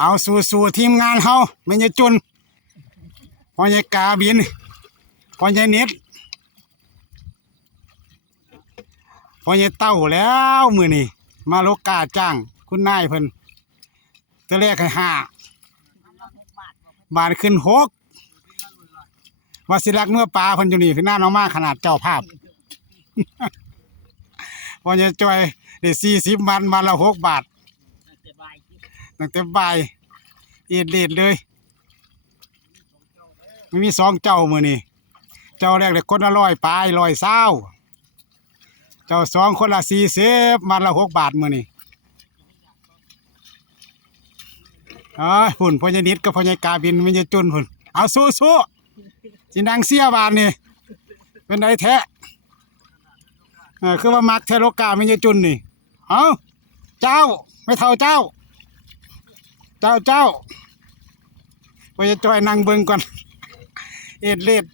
เอาสู่ทีมงานเฮาไม่ใช่จุนพ่อใหญ่กาบินพ่อใหญ่เน็ตพ่อใหญ่เต้าแล้วมื้อนี้มาโลกาจ้างคุณนายเพิ่นตัวแรกให้5 บาทขึ้น6ว่าสิรักเมื่อปลาเพิ่นอยู่นี่คือหน้าน้องมาขนาดเจ้าภาพ พ่อใหญ่จอยได้40 วันละ6 บาทตั้งแต่บ่ายเอ็ดเด็ดเลยไม่มี2 เจ้ามื้อนี้เจ้าแรกได้คนละ100 ปลาย120เจ้า2คนละ40 วันละ6 บาทมื้อนี้พุ่นพ่อใหญ่นิดกับพ่อใหญ่กาบินไม่ใช่จุนพุ่นเอาสู้สิดังเสียบาทนี่เป็นไดแท้คือว่ามักแท้โลกาไม่ใช่จุนนี่เอาเจ้าไม่เท่าเจ้าพ่อใหญ่จอยนั่งเบิ่งก่อนเอ็ดเล็ด